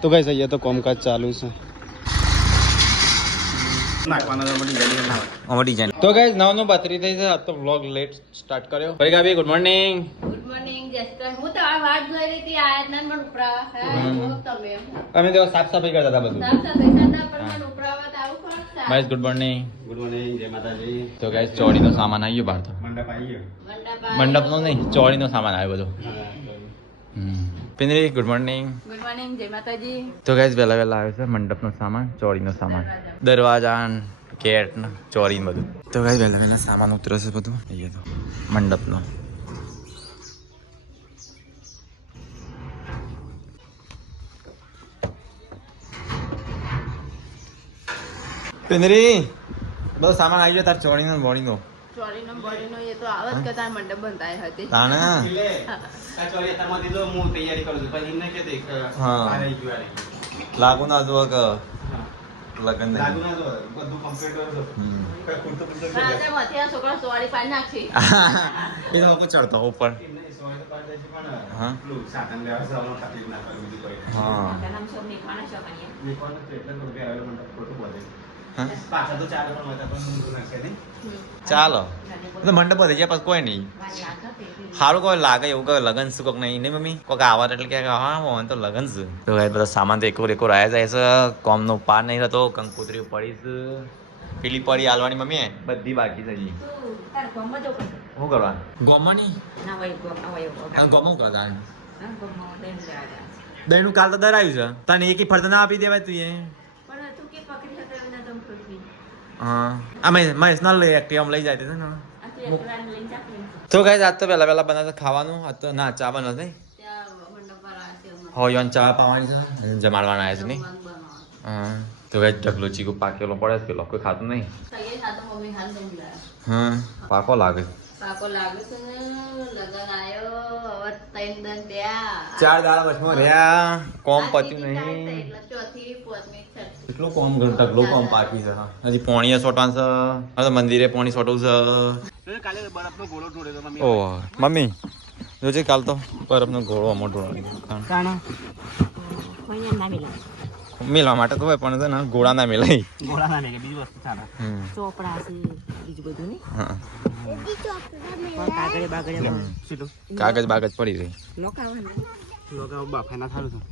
તો ગાઈસ અહીંયા તો કામકાજ ચાલુ છે. તો ગાઈસ 9:32 થઈ છે. આ તો વ્લોગ લેટ સ્ટાર્ટ કર્યો. ભાઈ ગુડ મોર્નિંગ. ગુડ મોર્નિંગ જસ્ટર. હું તો આ વાત જોઈ રહી હતી આ નન પણ ઉપરાવા હે તમે અમે તો સાફ સફાઈ કરતા હતા બધું. સાફ સફાઈ કરતા પણ મને ઉપરાવા તો આવું કોણ છે? Guys good morning. Good morning, જય માતાજી. તો ગાઈસ ચોળીનો સામાન આવી ગયો બહાર તો. મંડપ આવી ગયો. મંડપનો નહીં, ચોળીનો સામાન આવ્યો બધો. પિંદરી ગુડ મોર્નિંગ. ગુડ મોર્નિંગ જય માતાજી. તો ગાઈસ વહેલા આવ્યો છે મંડપનો સામાન, ચોળીનો સામાન, દરવાજા ગેટ ને ચોરી ને બધું. તો ગાઈસ વહેલા સામાન ઉતરે છે બધું અહીંયા તો મંડપનો. પિંદરી બધો સામાન આવી ગયો તાર ચોળીનો બોડીનો. ચોરીનો બોડીનો એ તો આવત કે તાર મંડપ બંધાય હતી. તાને આ ચોરી તમારી દીધો, હું તૈયારી કરું છું. પછી એમને કે દેખ હા. આ રહી ગયું, આ રહી ગયું. લાગુ ના જો કે લગન લાગુ ના જો, બધું કમ્પ્લીટ કરો છો. કઈ ખૂટતું પૂટતું પણ આજે માથે આ છોકરા ચોરી પાડી નાખી. એ તો કોઈ ચડતો ઉપર. નહીં, સોય તો પાડી દે છે, પણ હા. પેલું સાધન લેવા જવાનું તકલીફ ના કરે, બીજું કોઈ નહીં. હા નામ સૌ નીકળવાના છો કન્યા. નીકળવાનું તો એટલે તો કે આવેલો મંડપ ખોટું બધે. હા? પાછા તો ચાલે પણ વધારે પણ ઊંધું નાખે નહીં. ચાલો તો મંડપ વધી ગયા પછી કોઈ નહીં. સારું કોઈ લાગે એવું કે લગન શું કોક નહીં મમ્મી કોક આવત એટલે કે હા મોહન તો લગન છે. તો ભાઈ બધા સામાન તો એકોર આવ્યા જાય છે. કોમનો પાર નહીં રહેતો. કંકોત્રી પડી છે, પેલી પડી હાલવાની મમ્મી બધી બાકી છે હજી. તાર ગમો જો પણ. શું કરવા ગોમની ના વય ગો આવયો. ગોમો કરતા હા ગમો દેન જાડા. દહીંનું કાલ તો દર આવ્યું છે તને એકી ફરતા ના આપી દેવાય તું એ. પણ તું કે પકડી હતો એના તમ પકડી. હા આ મહેશ ના લઈ એક્ટિવ લઈ જાય છે ને. આ તું એકલા લઈને ચાકલી. તો ગાઈસ આજ તો પહેલા બનાવતા ખાવાનું. આજ તો ના ચા બનાવતા નહીં. ત્યાં મંડપ પર આ છે હો યોન ચા પાવાની છે જમાડવાના આવ્યા છે નહીં. બનાવવા. હા તો ગાઈસ ઢગલો ચીકુ પાકેલો પડે છે પેલો કોઈ ખાતું નહીં. સહી ખાતો મમ્મી હાલ દઉં લાયા. હા પાકો લાગે. પાકો લાગે છે ને લગન આયો હવે તૈન દન ત્યાં 4 દાડા બસમાં રહ્યા કોમ પત્યું નહીં. એટલે ચોથી પોતમી છઠ્ઠી. કેટલું કોમ ઢગલો કોમ પાકી છે. હજી પોણીએ સોટવાનું છે. હવે તો મંદિરે પોણી સોટવું છે. કાલે બરફનો ઘોડો ઢોળ્યો તો મમ્મી. ઓ મમ્મી જોજે કાલ તો બરફનો ઘોડો મોટો કાણા મેળવા માટે તો હોય પણ છે ને ઘોડા ના મેલાય. ઘોડા ના કે બીજી વસ્તુ ચાલે. ચોપડા છે બીજું બધું નહીં હા કાગળે બાગળે સીધું કાગજ બાગજ પડી રહી. લોકાવાનું લોકો બાફાઈ ના થારું છું.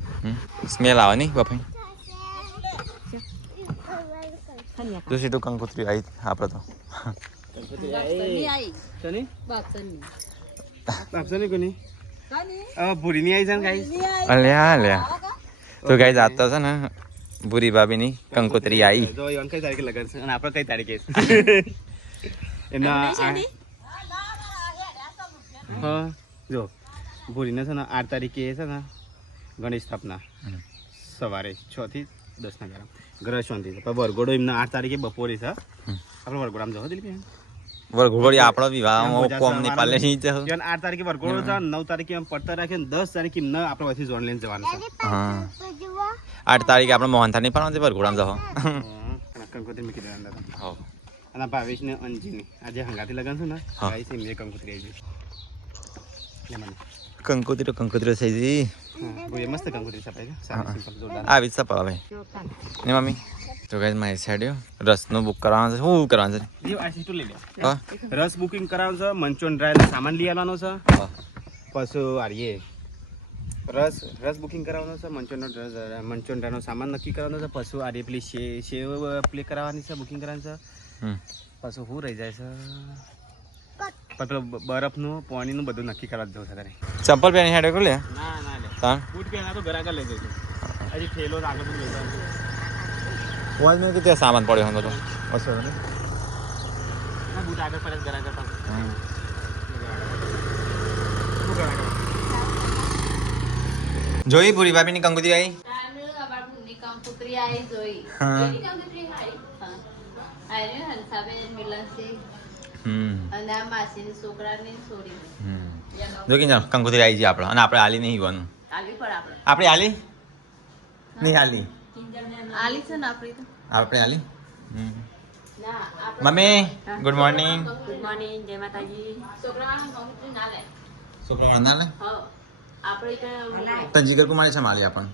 સ્મેલ આવે નહીં બફાઈ. જો સીધું કંકોત્રી આવી આપણે તો. બાપસની આઈ શની બાપસની આપશે નહીં કોની કાની ભૂરી ની આવી છે ને ગાઈસ. અલ્યા તો ગાઈસ આ તો છે ને ભૂરી ભાભીની કંકોત્રી આવી. જો યોન કઈ તારીખે લગન છે અને આપણે કઈ તારીખે છે એમના હા જો ભૂરીને છે ને 8 તારીખે છે ને ગણેશ સ્થાપના સવારે 6 થી 10 ના ગાળા ગ્રહ શાંતિ છે. પણ વરઘોડો એમના 8 તારીખે બપોરે છે. આપણે વરઘોડામાં જવા દિલ્હી વરઘોડી આપણો વિવાહ કોમ ની પાલે નહીં છે. 8 તારીખે વરઘોડો છે, 9 તારીખે એમ પડતર રાખે ને 10 તારીખે એમને આપણે વચ્ચે જોડ લઈને જવાનું છે. હા 8 તારીખે આપણે મોહનથાળ નહીં પાડવાનું છે વરઘોડામાં જાઓ. કંકોત્રી મૂકી દેવા અંદર હો અને ભાવેશ ને અંજીની આજે હંગાથી લગન છે ને હા. ગાઈસ એમને કંકોત્રી આવી કંકોત્રી થઈ ગઈ. બહુ મસ્ત કંકોત્રી છપાય છે. સારી સિમ્પલ જોરદાર. આવી જ સપા ભાઈ ને મમ્મી. તો ગાઈસ મારી સાઈડ રસનું બુક કરવાનું છે. શું કરવાનું છે? લીવ આ સીટો લઈ લે. હા રસ બુકિંગ કરાવવાનું છે, મંચોન ડ્રાઈનો સામાન લઈ આવવાનો છે. હા. પછી આરીએ રસ બુકિંગ કરાવવાનો છે, મંચોન ડ્રાઈનો સામાન નક્કી કરવાનો છે. પછી આરી પેલી સેવ પ્લે કરાવવાની છે, બુકિંગ કરવાની છે. પછી શું રહી જાય છે? પછી પેલું બરફનું પાણીનું બધું નક્કી કરવા જવું છે તારે. ચંપલ પહેરી હેડે કોલે ના લે તાણ બૂટ પહેલા તો ઘર આગળ લઈ જઈશું. હજી ઠેલો આગળ લઈ જવાનું. વાજ મેં ત્યાં સામાન પડ્યો હતો તો ના બૂટ આગળ પડે ઘર આગળ પાછું. શું ઘર આગળ? જોઈ પૂરી ભાભીની કંકોત્રી આવી. તાને બાપુની કંકોત્રી આઈ જોઈ હા. એની કંકોત્રી આઈ હા આઈ હંસાબેન મિલનસી અને આ માસીની છોકરાની છોડી જો કે કંકોત્રી આવી છે આપણે અને આપણે હાલી નહીં ગવાનું. આલી પર આપણે આપણે હાલી નહીં હાલી આલી છે ને આપણી તો આપણે હાલી. ના આપણે mummy good morning. Good morning જય માતાજી છોકરાને કંકોત્રી ના લે છોકરો ના લે હા આપણે તો તો જીગર કુમારી છે માલી આપણ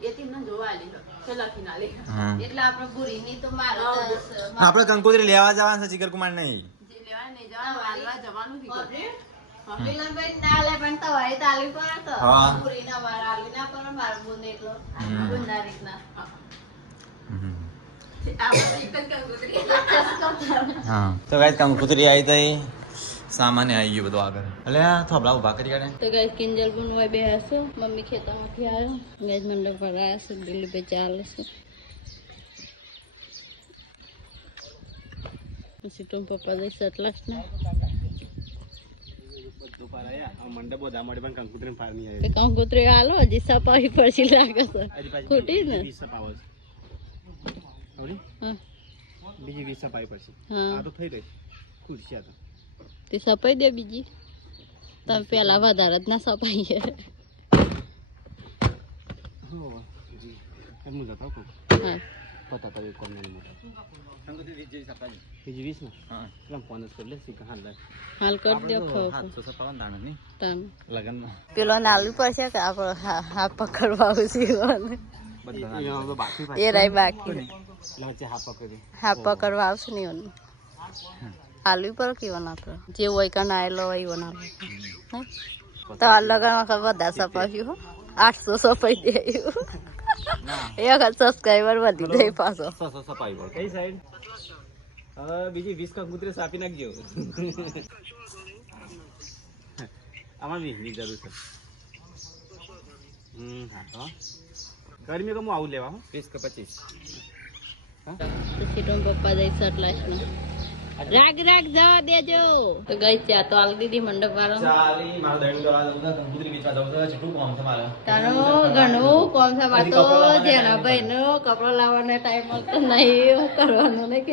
એ તીમને જોવા આલી છે લખીને આલી હા. એટલે આપણે ભૂરીની તો મારે આપણે કંકોત્રી લેવા જવાનું છે જીગર કુમાર નહીં જે લેવા નહીં જવાનું વાલવા જવાનું મિલનભાઈ ના લે પણ તો હોય તો આલી પર તો હા. ભૂરીના મારે આલી ના પર મારે બોને એટલો ગુંડા રીતના આપણે એક જ કંકોત્રી હા તો ગાઈસ કંકોત્રી આવી તઈ સામાન્ય આવી ગયું બધું આગળ એટલે આ થોભલા ઉભા કરી કાઢે તો ગાઈસ કિંજલ પણ હોય બે હશે મમ્મી ખેતરમાંથી આવ્યો ગાઈસ મંડપ પર આવ્યા છે દિલ્હી પે ચાલે છે પછી તું પપ્પા જઈ સટલાસ ને બધું પાર આયા મંડપ બધા મળે પણ કંકુતરી પાર નહીં તો કંકોત્રી હાલો હજી સપાવી પડશે લાગે છે ખોટી ને 20 સપાવ છે આવડી હા બીજી 20 સપાવી પડશે હા આ તો થઈ રહી ખુરશી આ તો તે સપાઈ દે બીજી તમે પેલા વધારે જ ના સપાઈએ હો જી એમ જતા કો હા પતા તો કોણ નહીં મોટા કંકુતરી 20 જેવી સપાવી બીજી 20 ને હા કેમ ફોન જ કરી લે સીધા હાલ હાલ કરી દો ખાવ 700 સપાવન દાણા નહીં તન લગનમાં પેલો નાલું પડશે કે આપણે હા પકડવા આવશે બધા બાકી એ રાય બાકી એટલે વચ્ચે હા પકડી હા પકડવા આવશે ને એનું આલુ પર કેવાનું આપણે જે હોય કે ના આવેલો હોય એવો ના તો આ લગનમાં બધા સપાવ્યું હો 800 સપાઈ દે એ વખત સબસ્ક્રાઈબર વધી જાય પાછો 600 સપાવી પડે કઈ સાઈડ હવે બીજી 20 કંકુતરી સાપી નાખજો આમાં 20 ની જરૂર છે હા તો ગરમી કે હું આવું લેવા 20 કે 25 પછી તો પપ્પા જઈ સટલાસ ને રાગ રાગ જવા દેજો તો ગઈ ચા તો આલી દીધી મંડપ વાળો ચાલી મારો દૈણું કરવા જવું છે કંકોત્રી વેચવા જવું છે છૂટું કામ છે મારે તારો ઘણું કોમ છે વાતો જેના ભાઈ નો કપડો લાવવાનો ટાઈમ મળતો નહીં એવું કરવાનું નહીં કે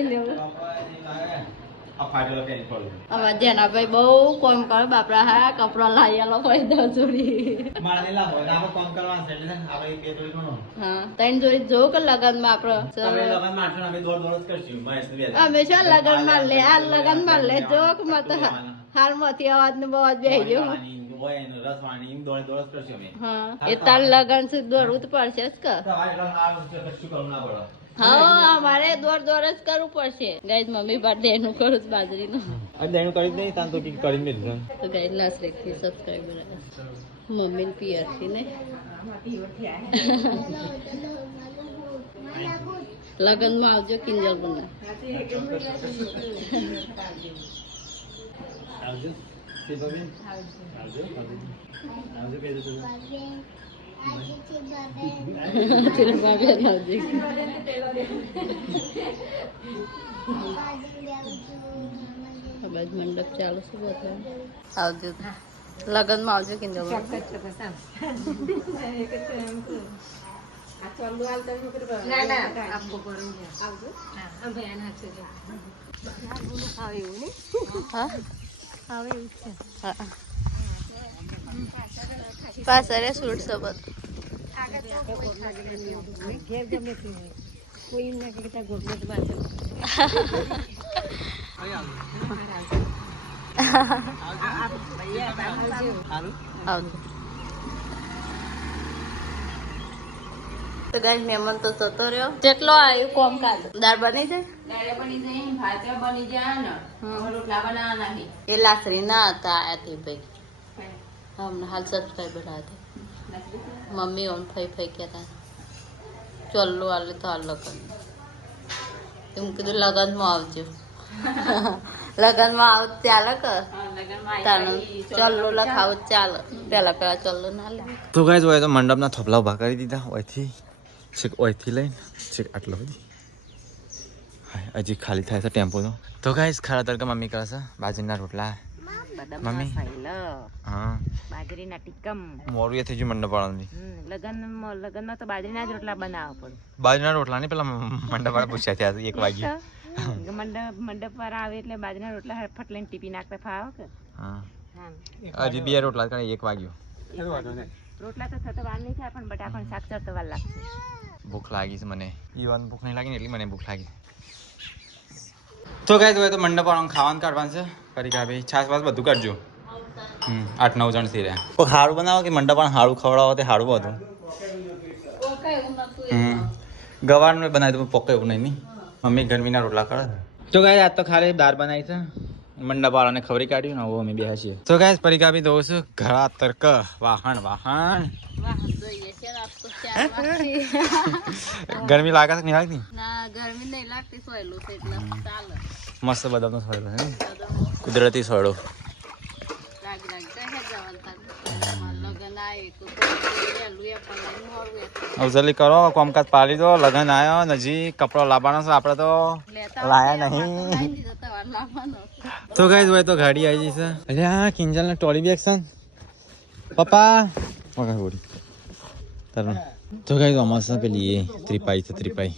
આ ફાટેલો પેન પડ્યો હવે જેના ભાઈ બહુ કોમ કરે બાપરા હા કપડો લાયેલો હોય દસ જોડી મારે નહીં લાવો આપણે કામ કરવાનું છે એટલે આપણે બે જોડી ગણો હા ત્રણ જોડી જોઉં કે લગનમાં આપડે તમે લગન મારશો ને અમે દોડ દોડ જ કરશું મહેશ ને બે અમે શું લગન માં લે આ લગન માં લે જો કે મત હાલમાંથી અવાજ ને બવાજ બેહી ગયો રસવાણી દોડ દોડ જ કરશું અમે હા એ તાર લગન સુધી દોડવું તો પડશે જ કે તો આ એટલા આ કશું કરવું ના પડે હા અમારે દોડ દોડ જ કરવું પડશે ગાઈસ મમ્મી બર્થડે એનું કરું છું બાજરીનું આ દૈણું કરી જ નહીં તાન તો કી કરીને મેલજો તો ગાઈસ લાસ્ટ રેખથી સબસ્ક્રાઇબર મમ્મી ને પિયર થી ને લગન માં આવજો કિંજલ બને આવજો સીતાબેન આવજો આવજો બે તો તેરા ભાભી આવજો બાજ મંડપ ચાલુ છે બધા આવજો લગન માં આવજો કિંજલ પાછળ સૂટ સબત આવજો તો ગાઈસ મહેમાન તો જતો રહ્યો જેટલો આવ્યું કોમ કાઢ દાળ બની જાય ભાત બની જાય ને રોટલા બનાવવાના નહીં એ લાસરી ના હતા આથી ભાઈ હમણાં હાલ સબસ્ક્રાઈબર હતા મમ્મી ઓમ ફઈ ફઈ કહેતા ચોલ્લું આલે તો હાલ લગન એમ કીધું લગનમાં આવજો લગનમાં આવ ચાલે કે ચોલ્લું લખાવું ચાલે પેલા પેલા ચોલ્લું ના લે તો ગાઈસ હોય તો મંડપના થોપલા ઉભા કરી દીધા ઓયથી છેક ઓયથી લઈને છેક આટલો બધી હજી ખાલી થાય છે ટેમ્પો તો ગાઈસ ખરા તડકા મમ્મી કરે છે બાજરીના રોટલા મમ્મી હા બાજરીના ટીકમ મોરું એ થઈ ગયું મંડપ વાળાની લગનમાં તો બાજરીના જ રોટલા બનાવવા પડે બાજરીના રોટલા નહીં પેલા મંડપ વાળા પૂછ્યા ત્યાં 1 વાગ્યે મંડપ પર આવે એટલે બાજરીના રોટલા ફટ લઈને ટીપી નાખતા ફાવે કે હા હા હજી 2 રોટલા કરે 1 વાગ્યો રોટલા તો થતો વાર નહીં થાય પણ બટાકાનું શાક ચડતો વાર લાગશે ભૂખ લાગી છે મને ઈવન ભૂખ નહીં લાગી ને એટલી મને ભૂખ લાગી તો ગાઈસ હોય તો મંડપ વાળાનું ખાવાનું કાઢવાનું છે કરી કા ભાઈ છાસ વાસ બધું કાઢજો 8-9 જણ થઈ રહ્યા કોઈ સારું બનાવો કે મંડપ વાળા સારું ખવડાવો તે સારું બધું ગવારનું બનાવી તો પોકે એવું નહીં મમ્મી ગરમીના રોટલા કરે તો ગાય આજ તો ખાલી દાળ બનાવી છે મંડપ વાળાને ખબરી કાઢ્યું ને અમે બેહા છીએ તો ગાય પરીકા બી દઉં છું ઘણા તર્ક વાહન ગરમી લાગે છે નહીં લાગતી ના ગરમી નહીં લાગતી સોયલું છે એટલે ચાલે મસ્ત બદામનો સોયડો હે કુદરતી સોયડો રાગ રાગ કહે જવાનું તાર લગન આવે તો વહેલું એ પણ મોડું હવે જલ્દી કરો કામકાજ પાડી દો લગન આવ્યો નજી કપડો લાવવાનો છે આપણે તો લાયા નહીં તો ગાઈસ હોય તો ગાડી આવી જશે અલ્યા કિંજલ ને ટોલી બી એક્શન પપ્પા વગર બોડી તરણ તો ગાઈસ અમાસ પેલી ત્રિપાઈ છે ત્રિપાઈ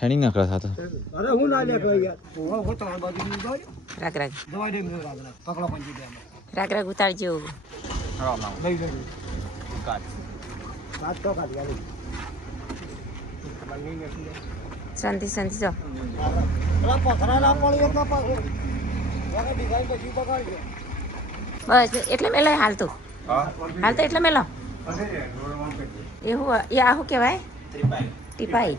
હેડિંગ ના કરતા તો અરે હું ના લે યાર હું તો બાજુ ની દોડ રાગ રાગ દવા દે મને પકડો પંજી દે રાગ રાગ ઉતારજો રામ રામ લઈ લઈ કાટ વાત તો કાઢ ગાલી શાંતિ શાંતિ જો અલા પથરા ના પડી એટલા પાછો વાગે ડિઝાઇન પછી પકડજો બસ એટલે મેલો હાલ તો એટલે મેલો એવું એ આહું કહેવાય ત્રિપાઈ ટીપાઈ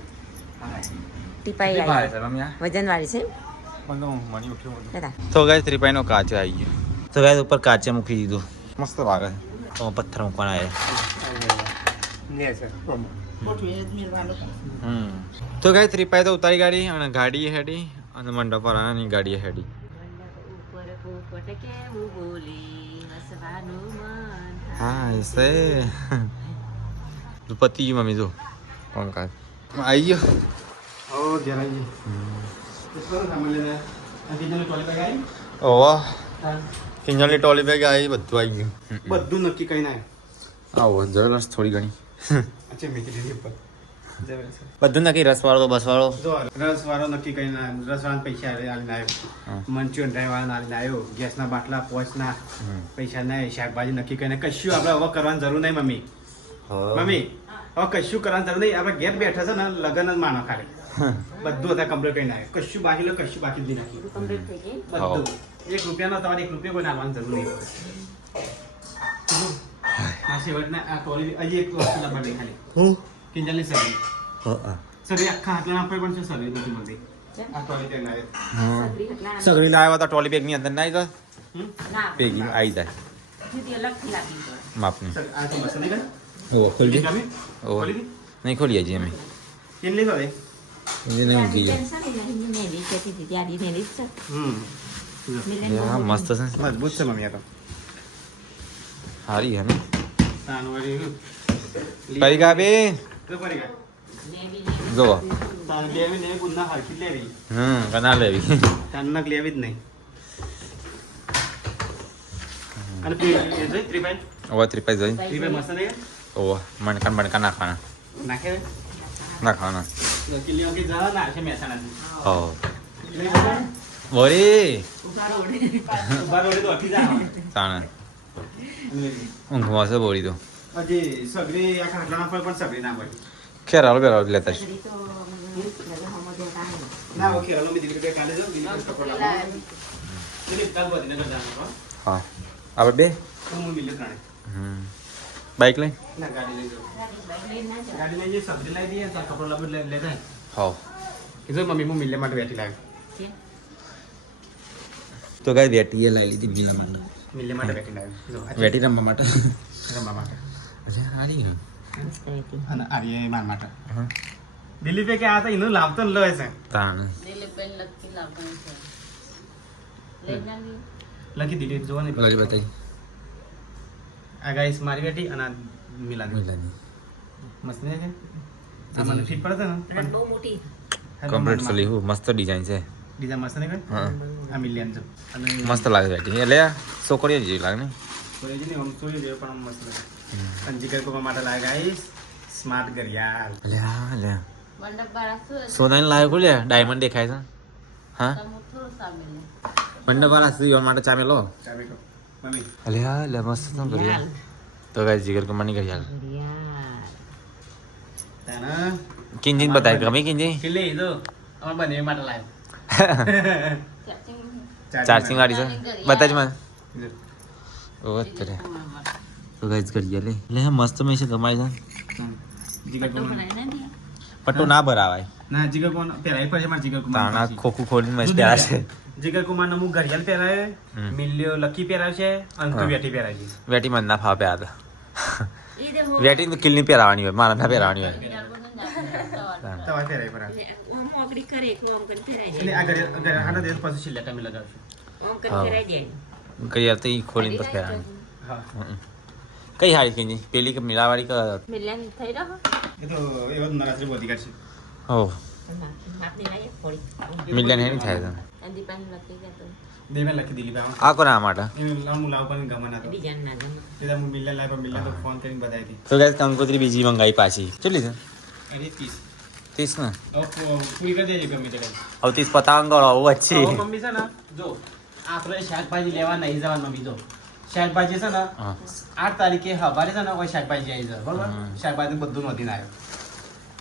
ટીપાઈ ભાઈ સર મમ્મી વજન વાળી છે મણી ઉઠ્યું દાદા તો ગાઈસ ત્રિપાઈ નો કાચો આવી ગયો તો ગાઈસ ઉપર કાચે મૂકી દીધું મસ્ત લાગે તો પથ્થર મૂકવાના આવ્યા ને સર તો ગાઈસ ત્રિપાઈ તો ઉતારી ગાડી અને ગાડી હેડી અને મંડપ પર આની ગાડી હેડી ઉપર પોપટ કેવું બોલી હસવાનું મન હા એસે પતિ ગયું મમ્મી જો કામકાજ આવી ગયો ઓ જરાજી કેટલો સામાન લેને આ કિંજલ ટોલી બેગ આવી ઓવા કિંજલની ટોલી બેગ આવી બધું આવી ગયું બધું નક્કી કઈ ના આવો જબરદસ્ત થોડી ઘણી અચ્છા મેકી દીધી ઉપર જબરદસ્ત બધું નક્કી રસવાળો તો બસવાળો જો રસ વાળો નક્કી કઈ ના રસ વાળા પૈસા આલીને આવ્યો મંચુરિયન ડ્રાઈવ વાળા આલીને આવ્યો ગેસના બાટલા પોચના પૈસા નહીં શાકભાજી નક્કી કરીને કશું આપણે હવે કરવાની જરૂર નહીં મમ્મી મમ્મી હવે કશું કરવાની જરૂર નહીં આપણે ઘેર બેઠા છે ને લગન જ માનો ખાલી બધું હતા કમ્પ્લીટ કરીને આવ્યો કશું બાકી લો કશું બાકી જ નથી કમ્પ્લીટ થઈ ગઈ બધું 1 રૂપિયાનો તમારે 1 રૂપિયા કોઈ નાખવાની જરૂર નહીં માસી વડના આ ટોલી હજી એક વસ્તુ લાવવાની ખાલી હું કિંજલની સબ્જી હા સગડી આખા હાથના આપે પણ છે સગડી બધી મળતી આ ટોલી ત્યાં લાવે સગડી લાવ્યા હતા ટ્રોલી બેગ ની અંદર નાઈ તો ના ભેગી આવી જાય જુદી અલગથી લાગી તો માપની આ તો મસ્ત નહીં ઓ ખોલી કામી ઓ નહીં ખોલી હજી અમે કેટલી વાળે એ નહીં ઊંઘી જાય હા મસ્ત છે મજબૂત છે મમ્મી આ તો સારી હે ને તાનું વાળી પરીકા બે તો પડી ગયા જો તાન લેવી ને ગુન્ના હરખી લેવી કના લેવી તાન નક લેવી જ નહીં અને પી એ જોઈ ત્રિપાઈ ઓવા ત્રિપાઈ જોઈ ત્રિપાઈ મસ્ત નહીં ઓવા મણકા નાખવાના નાખે નાખવાના કિલ્લીઓ કે જા ના છે મહેસાણાથી હો બોરી બાર ઓડી તો અકી જા તાણે ઊંઘમાં છે બોરી તો હજી સગડી આખા હાથલાના પર પણ સગડી ના પડી ખેર હાલો બેરો લેતા જ. ના ઓકે હાલો મેં દીકરી કાલે જો દીકરી કપડા લાવો દીકરી કાલ બધીને કર જાણો હા આપણે બે તો હું મિલે ત્રણે બાઇક લઈ ના ગાડી લઈ જાઓ ગાડી લઈ જઈ સબ્જી લાવી દઈએ તો કપડા લાવ લેતા હો કીધું મમ્મી હું મિલે માટે બેઠી લાવી તો કઈ બેટી લઈ લીધી બીજા માટે મિલે માટે બેઠી લાવી જો બેટી રમવા માટે રમવા માટે અરે હારી હે અને આર્ય માર માટે હા દિલીપે કે આ તો એનું લાવતો ને લે છે તાણ દિલીપબેન લકી લાવવાનું છે લઈ જાવી લખી દિલીપ જોવા ને લગી બતાઈ આ ગાઈસ મારી બેટી અને આ મિલાની મિલાની મસ્ત ને છે આ મને ફિટ પડે ને પણ બહુ મોટી કમ્પ્લીટ ફલી હું મસ્ત ડિઝાઇન છે ડિઝાઇન મસ્ત નહીં હા આ મિલિયન છે અને મસ્ત લાગે બેટી એટલે છોકરીઓ જેવી લાગે ને કોઈ જ નહીં આમ ચોરી જેવું પણ આમ મસ્ત લાગે અને જીગર કોકા માટે લાગે ગાઈસ સ્માર્ટ ઘડિયાળ લે મંડપ વાળા શું સોનાની લાગે લે ડાયમંડ દેખાય છે હા તમે થોડું સામેલ મંડપ વાળા સ્ત્રીઓ માટે ચામે લો ચાબી કો મમ્મી લે મસ્ત તો ઘડિયાળ તો ગાય જીગર કમાની ઘડિયાળ તાના કિંજીન બતાય ગમે કિંજી કિલ્લે દો અમાર બને માટે લાવ્યો ચાર્જિંગ વાળી છે બતાજ મને ઓ તરે તો ગાઈસ ઘડિયાળ લે મસ્ત મેં છે ગમાય છે જીગર પટ્ટો કોણ ભરાય ને પટ્ટો ના ભરાવાય ના જીગર કોણ પહેરાય પડશે મારે જીગર કુમાર તાણા પછી. ખોખું ખોલીને મસ્ત પહેરાશે જીગર કુમાર અમુક ઘડિયાળ પહેરાવે હમ. મિલ્યો લકી પહેરાવશે અને તું વેઠી પહેરાવશે વેટી મને ના ફાવે પહેરાતા ઈ દે હું વેટી તો કિલની પહેરાવાની હોય મારા ના પહેરાવાની હોય તમારે પહેરાય બરાબર ઓમ ઓગળી કરે એકલો ઓમ કરી ફેરાઈ એટલે આ ઘડિયાળ હાટા દે પછી છેલ્લે ટાઈમે લગાવશું દે ઓમ કરી હા. ફેરાઈ દે કઈ યાર તો ઈ ખોલીને પછી પહેરાવાની હા કઈ હાડી કઈ નહીં પેલી કે મિલાવાળી કે મિલિયન થઈ રહ્યો એ તો એવો જ નવરાત્રી બધી કાઢશે હો માપની લાગે થોડી મિલિયન હે નહીં થાય તમે અને દીપાને લખી જતો દેવે લખી દીધી બા આ કોના માટે એ લાવ લાવ કરીને ગમન હતો બીજાને ના ગમે એટલે હું મિલ્લે લાવ પર મિલ્લે તો ફોન કરીને બતાવી હતી તો ગાઈસ કંકોત્રી બીજી મંગાવી પાછી કેટલી છે અરે 30 30 ને પૂરી કરી દેજે ગમે તે હવે 30 પતાંગ ગળો આવું વચ્ચે હવે મમ્મી છે ને જો આપણે શાકભાજી લેવા નહીં જવાનું મમ્મી જો શાકભાજી છે ને હા 8 તારીખે સવારે છે ને કોઈ શાકભાજી આવી જાય બરોબર હમ. શાકભાજી બધું નોંધીને આવ્યો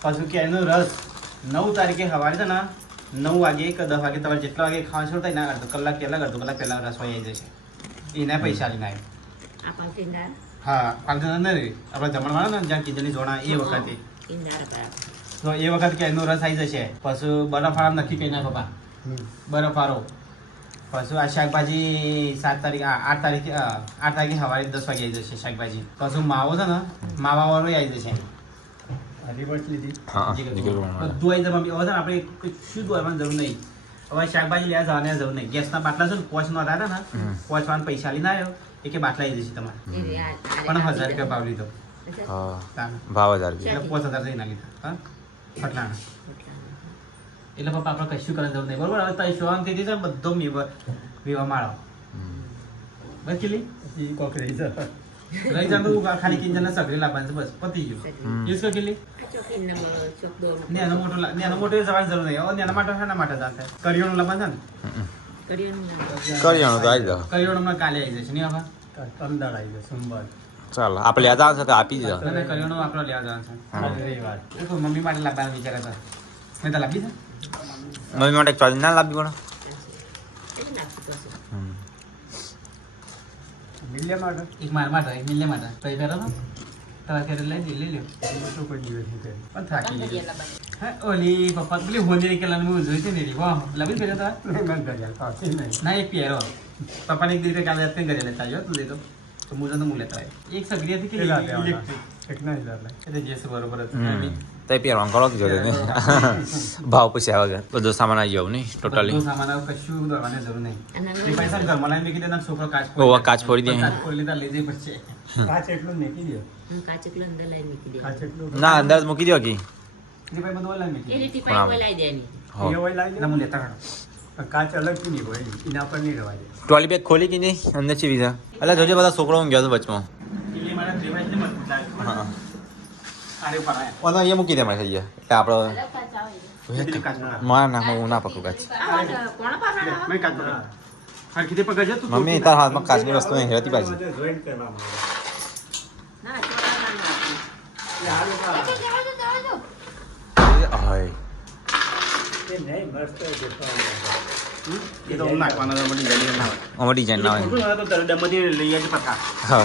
પછી કે એનો રસ 9 તારીખે સવારે છે ને 9 વાગે કે 10 વાગે તમારે જેટલા વાગે ખાવાનું શરૂ થાય ના અડધો કલાક પહેલા અડધો કલાક પહેલા રસોઈ આવી જશે એના પૈસા લઈને આવ્યો આ પણ ટીંડાર હા પાલઘર નહીં આપણે જમણવાળા ને જ્યાં કિચનની જોડા એ વખતે ટીંડાર બરાબર તો એ વખત કે એનો રસ આવી જશે પછી બરફવાળા નક્કી કરી નાખો પપ્પા બરફવાળો પછી આ શાકભાજી 8 તારીખે સવારે 10 વાગે આવી જશે શાકભાજી પછી માવો છે ને માવાવાળો આવી જશે હા નીકળી બધું આવી જાય મમ્મી હવે છે ને આપણે કશું દોડવાની જરૂર નહીં હવે શાકભાજી લેવા જવાની જરૂર નહીં ગેસના બાટલા છે ને પોચ નો હતા ને હમ. પોચવાના પૈસા લઈને આવ્યો એ કે બાટલા આવી જશે તમારે પણ 1000 રૂપિયા ભાવ લીધો હા તાને. ભાવ 1000 રૂપિયા એટલે 5000 લઈને લીધા હા ફટલાના એટલે પપ્પા આપણે કશું કરવાની જરૂર નહીં બરોબર હવે તારી શાંતિથી છે ને બધો વિવા માળો બસ કેટલી રહી જાય તો ખાલી કિંજલને સગડી લાવવાની છે બસ પતી ગયું હમ. યુઝ કર કેટલી નેનો મોટો જવાની જરૂર નહીં હવે નેના માટે શાના માટે જાતે કરિયાણું લાવવાનું છે ને કરિયાણું તો આવી જાવ કરિયાણું હમણાં કાલે આવી જશે નહીં હવે ચાલો આપણે યાદ આવશે તો આપી દો અને કરિયાણું આપણે લેવા જવાનું હા. છે એ તો મમ્મી માટે લાવવાનું વિચારે છે મેં તો લાવી છે મમ્મી માટે ચોલી ના લાવવી પડે હમ. એક માર માટે એક મિલ્લે માટે તો એ પહેરો તો તમારે ઘરે લઈ લ્યો પણ થાકી ગઈ હા ઓલી પપ્પા પેલી હોંદી કેલા હું જોઈ હતી ને એરી વાહ લાવી પહેર્યો તા ના એક પહેરો પપ્પાને એક દિવસે કાલે યાદ કરીને ઘરે લેતા આવ્યો તું દે તો મુજે તો હું લેતા આવ્યો એક સગડી હતી કે એટલે જે છે બરોબર હતું હમ. તો એ પહેરવાનું કરો કે જોડે ને ભાવ પૂછ્યા વગર બધો સામાન આવી જાવ નહીં ટોટલી બધું સામાન હવે કશું દોડવાની જરૂર નહીં એ પૈસા ઘરમાં લાવીને મૂકી દેતા છોકરો કાચ ઓવા કાચ ફોડી દે કાચ ફોડી લીધા લઈ જઈ પડશે કાચેકલો અંદર લઈ મૂકી દે ના અંદર જ મૂકી દો કે એ ભાઈ બધું ઓનલાઈન મૂકી એ દે. રીતે હા. પાઈ લાઈ દેની હો ના હું લેતા કાઢો કાચ અલગથી નહીં હોય એના પર નહીં રવાય ટ્રોલી બેગ ખોલી કે નહીં અંદર ચીવી છે એટલે જોજે બધા છોકરો ઊંઘ્યા હતો વચમાં એટલે મારા દેવાય એટલે મત લાગે. હા આરે પર આયા. ઓનો અહીંયા મૂકી દે મારે થઈ ગયા એટલે આપણે બીજું કાચમાં નાખ. મારા નાખમાં હું ના પકડું કાચ કોણ પાડવા મેં કાચ પકડ. હરખીતે પકડજે તું. મમ્મી તારા હાથમાં કાચની વસ્તુ નહીં રહેતી પાછી જોઈન્ટ કરવામાં ના ચોળા હાય આવે એ નહીં મસ્ત દેખાવાનું. એ તો હું નાખવાનો હતો, મને જલ્દી ના આવે. આમાં ડિઝાઇન ના હોય ખોટું હોય તો દરડામાંથી લઈ આવજે પથ્થા. હા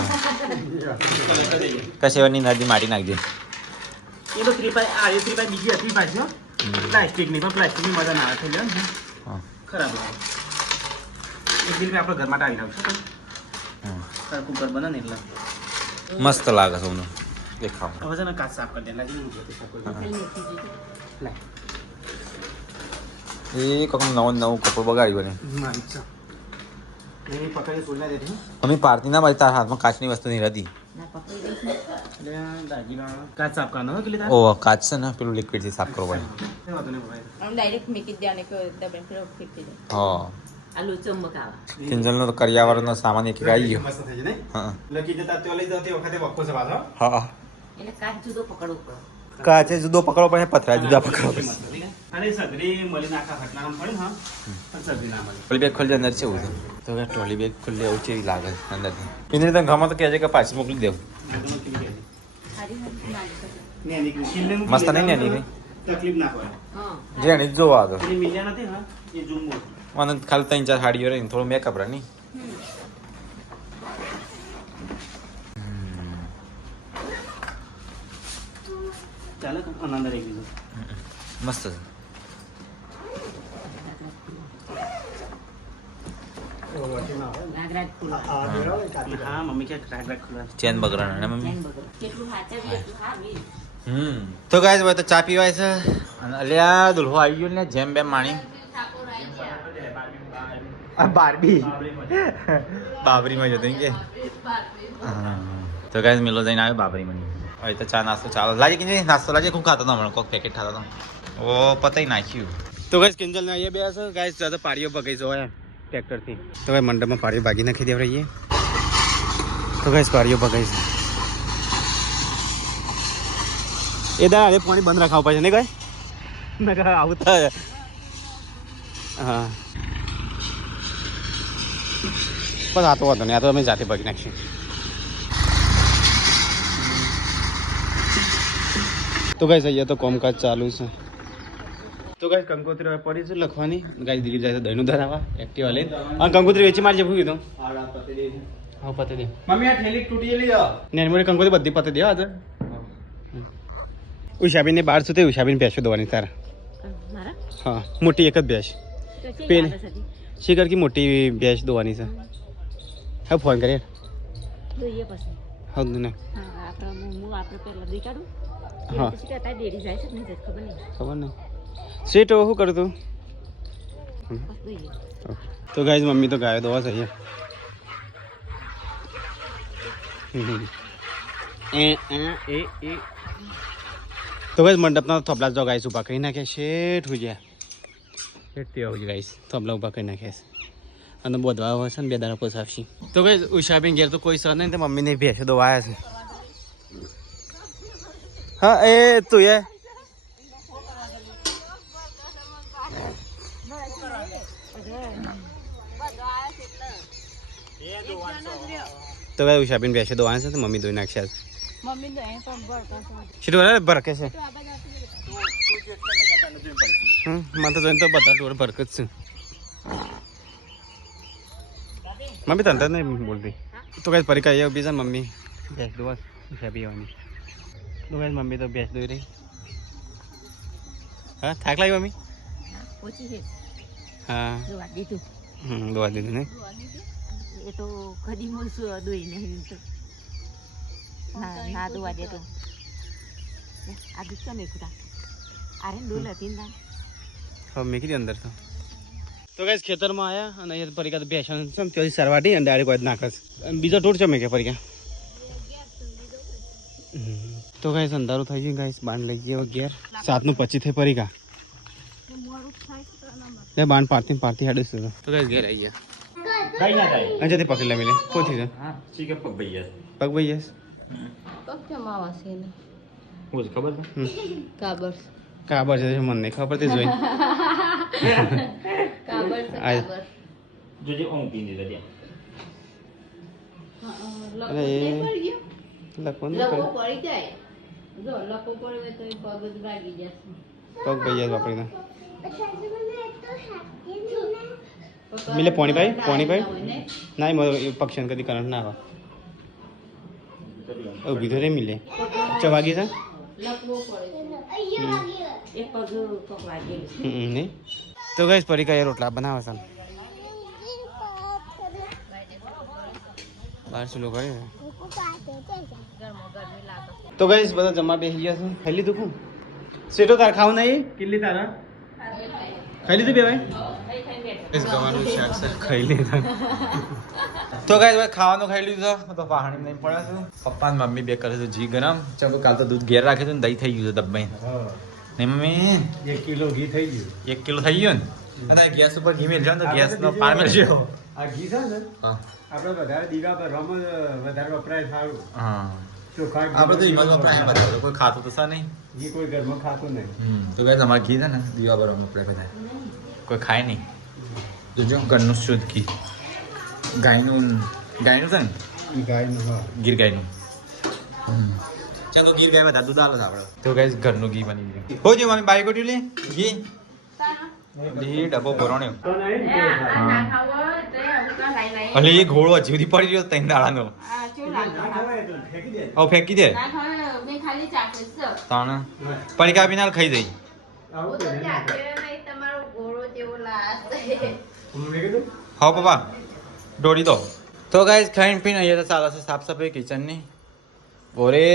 કલર કરી દઈએ. કશેવાની નદી માટી નાખજે એ તો ત્રિપાઈ આ એ ત્રિપાઈ બીજી હતી પાછી હો. પ્લાસ્ટિકની પણ પ્લાસ્ટિકની મજા ના આવે થઈ જાય ને. હા ખરાબ લાગે. એક દિન આપણે ઘર માટે આવી લાવશું હમ. સરખું ઘર બને ને એટલે મસ્ત લાગે છે ઓનું દેખાવ હવે છે ને કાચ સાફ કરી દે લાગી લાય એ કોક નવું નવું કપડું બગાડ્યું બને મારી ઈચ્છા એ પકડી સોલ્યા દેતી મમ્મી પારતી ના મારી તારા હાથમાં કાચની વસ્તુ નહીં રહેતી ના પકડી દઈશ ને એટલે દાગીના કાચ સાફ કરવાનો હો કેટલી તાર ઓ કાચ છે ને પેલું લિક્વિડથી સાફ કરવું પડે એ વાંધો નહીં ભાઈ આમ ડાયરેક્ટ મૂકી દેવાને કે દબે ફેરો ફીટી જાય હા આ લુચો મકાવા કિંજલનો તો કરિયાવરનો સામાન એક આવી ગયો મસ્ત થઈ જાય ને હા લકી જતા તે લઈ જતી વખતે વખો છે પાછો હા એટલે કાચ જુદો પકડવું પડે કાચે જુદો પકડવો પડે પથરા જુદા પકડવો પડે અરે સગડી મળીને આખા ફટલામાં પડે હા પણ સગડી ના મળે ટ્રોલી બેગ ખોલી અંદર છે એવું છે તો કે ટ્રોલી બેગ ખોલી એવું છે એવી લાગે છે અંદરથી એને તમે ગમો તો કહેજે કે પાછી મોકલી દેવું મસ્ત નહીં ને એની તકલીફ ના પડે હા જે એની જ જોવા હતો એની મિલ્યા નથી હા એ ઝૂમ મોટું મને ખાલી 3-4 સાડીઓ રહી થોડું મેકઅપ રહે નહીં ચાલે અંદર એક બીજું મસ્ત છે. હા મમ્મી કે રાગ રાગ ખુલ્લા ચેન બગડાના ને મમ્મી. કેટલું હાચવ્યું એટલું હાવી. તો ગાઈસ હવે તો ચા પીવાય છે અને અલ્યા દુલ્હો આવી ગયો ને જેમ બેમ માણી ઠાકોર આવી ગયા. બારબી બાબરીમાં જતો કે તો ગાઈસ મિલો જઈને આવ્યો બાબરીમાં. હવે તો ચા નાસ્તો ચાલો લાગે કે નહીં નાસ્તો લાગે હું ખાતો હતો હમણાં કોઈક પેકેટ ખાતો હતો ઓ પતાઈ નાખ્યું. તો ગાઈસ કિંજલ ને અહીંયા બે હશે ગાઈસ તો પાડીઓ બગાઈ જવાય ટ્રેક્ટરથી તો ભાઈ મંડપમાં પાડીઓ ભાગી નાખી દેવડાવીએ તો ગાઈસ પાડીઓ બગાઈ છે એ દા હવે પાણી બંધ રાખાવ પડશે ને ગાય ના કા આવું થાય હા બસ આ તો વાંધો નહીં આ તો અમે જાતે ભાગી નાખીએ તો ગાઈસ અહીંયા તો કામકાજ ચાલુ છે તો ગાઈસ કંકોત્રી હવે પડી છે લખવાની ગાઈસ દીદી જાય તો દહીંનું ધરાવા એક્ટિવા લઈને અને કંકોત્રી વેચી મારજે ભૂગી દઉં હા પતે દે મમ્મી આ ઠેલી તૂટી ગયેલી ને મોટી કંકોત્રી બધી પતે દે હા ઉષાબીને 1200 તે ઉષાબીને ભેંસો દોવાની તારા મારા હા મોટી એક જ ભેંસ તો છે પેલી યાદ હતી શીખર કી મોટી ભેંસ દોવાની છે હા ફોન કરીએ જોઈએ પછી હા ને હા આપણે હું આપણે પહેલા દઈ કાઢું હા પછી કહેતા ડેરી જાય છે કે નહીં જાય ખબર નહીં ખબર ને સ્વીટ શું કરું તું બસ જોઈએ તો ગાઈસ મમ્મી તો ગાયો દોવા છે તો ગાઈસ મંડપના થોપલા જો ગાઈસ ઊભા કરી નાખ્યા શેઠ હોય ગયા શેઠ તે હોય ગાઈસ થોપલા ઊભા કરી નાખ્યા છે અને બોધવા હોય છે ને બે દાડા પોસ આવશે તો ગાઈસ ઉષાબેન ઘેર તો કોઈ સર નહીં તો મમ્મીને ભેંસો દોવાયા છે હા એ તું એ તો ભાઈ ઉષાબેન ભેંસો દોવાયા છે તો મમ્મી દોઈ નાખ્યા છે મમ્મી તો અહીં પણ બળતા શીટ ભરકે છે મને તો જોઈને તો બધા ટોર ભરક જ છે મમ્મી તંત્ર નહીં બોલતી તો કઈ પરીક્ષા એ બીજા મમ્મી ભેંસ દોવા ઉષાબી આવવાની તો કઈ મમ્મી તો ભેંસ દોઈ રહી હા થાક લાગી મમ્મી ઓછી છે હા જોવા દીધું દોવા દીધું ને એ તો કદી મળશું દોઈ નહીં તો ના ના દોવા દે તો આ દુઃખ નહીં ખુદા અરે ડોલ હતી ને હવે મેં કીધી અંદર તો કઈ ખેતરમાં આવ્યા અને અહીંયા પરીક્ષા તો ભેંસો છે ત્યાંથી સરવાટી અને ડાયરેક્ટ કોઈ નાખે છે બીજો ટોર છે મેં કે પરીક્ષા તો કઈ અંધારું થઈ ગયું ગાઈસ બાણ લઈ ગયો 11 7:25 થઈ પરીક્ષા લે બાણ પારતી હેડું તો કઈ ઘેર આવી ગયા કઈ ના થાય અંજાથી પકડી લે મિલે કોથી છે હા ચીકે પગ ભૈયા પગ ભાઈ યસ પગ જમાવા છે ને હું ખબર છે કાબર કાબર છે મને નહીં ખબર તે જોઈ કાબર છે આ. કાબર જોજે ઓમ પીને ત્યાં અરે એ લખો લખવાનું લખો પડી જાય જો લખો પડે તો એ પગ જ ભાગી જશે પગ ભાઈ યસ વાપરીને મિલે પોણી ભાઈ ના પક્ષી કદી કરંટ ના આવે ઊભી તો રે મિલે ચવાગી છે લખવો પડે એક પગ પકવાઈ નહીં તો ગઈ પરીક્ષા રોટલા બનાવે છે બહાર શું લોકો તો ગઈ બધા જમા બેસી ગયા છે ખાઈ લીધું કું સેટો તાર ખાવું નહીં કેટલી તારા ખાઈ લીધું બે ભાઈ ગવાનું શાક છે ખાઈ લીધું તો ગાઈસ ભાઈ ખાવાનું ખાઈ લીધું છે તો પાણી નહીં પડે છે પપ્પા ને મમ્મી બે કરે છે જી ગરમ ચાલો કાલ તો દૂધ ઘેર રાખે છે ને દહીં થઈ ગયું છે ડબ્બાઈ ને મમ્મી 1 કિલો ઘી થઈ ગયું 1 કિલો થઈ ગયું ને અને ગેસ ઉપર ઘી મેળજો ને તો ગેસ નો પાર મેળજો આ ઘી છે ને હા આપણે વધારે દીવા પર રમ વધારે વપરાય સારું હા ચોખા આપણે તો ઈમાં વપરાય બધા કોઈ ખાતું તો છે નહીં ઘી કોઈ ઘરમાં ખાતું નહીં તો ગાઈસ અમારે ઘી છે ને દીવા પર વપરાય બધા કોઈ ખાય નહીં જોજો ઘરનું શુદ્ધ ઘી ગાયનું છે ને ગાયનું હા ગીર ગાયનું ચાલો ગીર ગાય બધા દૂધ આલો આપણે તો ગાઈસ ઘરનું ઘી બની ગયું હો જે મમ્મી બાઈ કોટી લે ઘી ઘી ડબ્બો ભરણ્યો તો નહીં ને કોઈ ખાય. ના ખાવો તો હું તો લાઈ લાઈ અલે એ ઘોડો હજી સુધી પડી રહ્યો ત્રણ દાડાનો આ ચેવું લાગે ના ખવાય તો ફેંકી દે હવે ફેંકી દે ના ખાવે મેં ખાલી ચાખે છે તાણે પડીકા પીનાલ ખાઈ જઈ આવું તો કે નહીં? ચાખે નહીં તમારો ગોળો જેવો લાગે મેં કીધું હા પપ્પા દોડી દો તો ગાઈસ ખાઈને પીને અહીંયા તો ચાલે છે સાફ સફાઈ કિચનની ઓરે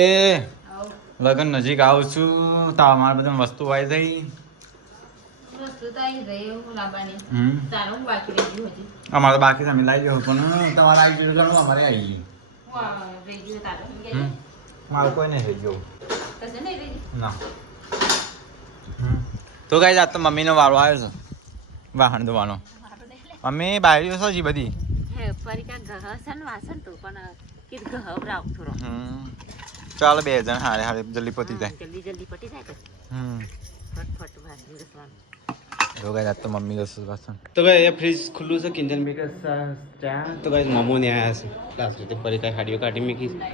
લગન નજીક આવું છું તો અમારે બધી વસ્તુ આવી જઈ વસ્તુ તો અહીં રહી એવું લાવવાની હમ તારું બાકી રહી ગયું હજી અમારે તો બાકી તમે લાવી ગયો પણ તમારે આવી ગયું ઘણું અમારે આવી ગયું રહી ગયું તારું હમ. મારે કોઈ નહીં થઈ ગયું કશે નહીં રહી ગયું ના તો ગાઈસ આજ તો મમ્મીનો વારો આવ્યો છે વાહન ધોવાનો મમ્મી બાયરીઓ છે જી બધી હે પરિકા ગહ છે ને વાસણ તો પણ કીધ ગહવરાવ થોડો ચાલો 2 જણ હારે હારે જલ્દી પતી જાય જલ્દી જલ્દી પટી જાય કે હમ ફટફટ વાસણ ઘસવાનું તો ગાઈસ આજ તો મમ્મી દસ વાસણ તો ગાઈસ એ ફ્રીજ ખુલ્લું છે કિંજન બેકર ચા તો ગાઈસ મોમો ને આયા છે લાસ્ટ રીતે ફરી કાંઈ ખાડીઓ કાઢી મૂકી છે.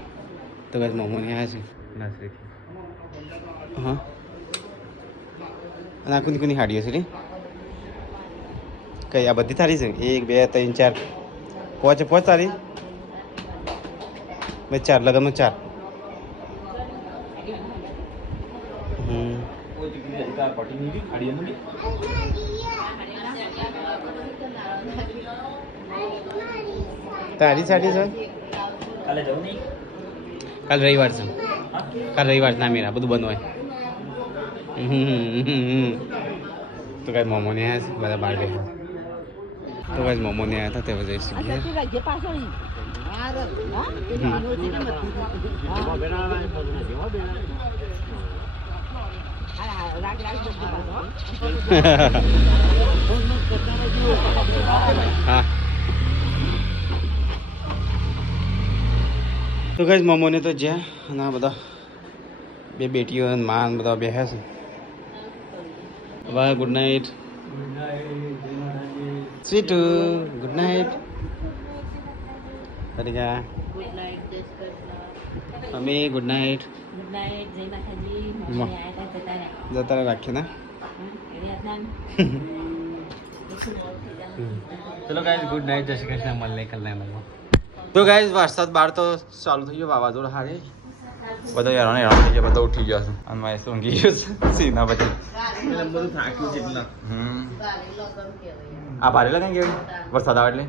તો ગાઈસ મોમો ને આયા છે લાસ્ટ રીતે હા અને આ કોની કોની હાડીઓ છે રે કઈ આ બધી તારી છે 1 2 3 4 પાંચ તારી બે 4 લગનમાં 4 હમ તારી સાડી છે કાલ રવિવાર છે કાલ રવિવાર ના મેરા બધું બંધ હોય તો કઈ મોમો ને આવ્યા છે બધા બહાર બેઠા તો કઈ મોમો ને આવ્યા હતા તે વજહ હા તો કઈ મોમો ને તો જ્યાં અને આ બધા બે બેટીઓ અને માં ને બધા બેહ્યા છે વાહ ગુડ નાઇટ સ્વીટુ good night Harika good night જય Shri Krishna mummy good night good night જય માતાજી વાહ. મમ્મી આયા તા જતા રહ્યા જતા રાખીએ ને ચલો ગાઈસ ગુડ નાઇટ જય શ્રી કૃષ્ણ મળે કલ તો ગાઈસ વરસાદ બહાર તો ચાલુ થઈ ગયો વાવાઝોડા હારે બધા હેરાન થઈ ગયા બધા ઉઠી ગયા છે અને મારે ઊંઘી ગયો છે સીના પછી બધું થાક્યું છે એટલે હમ ગાડી લગન કહેવાય આ ભારે લગન કેવું વરસાદ આવે એટલે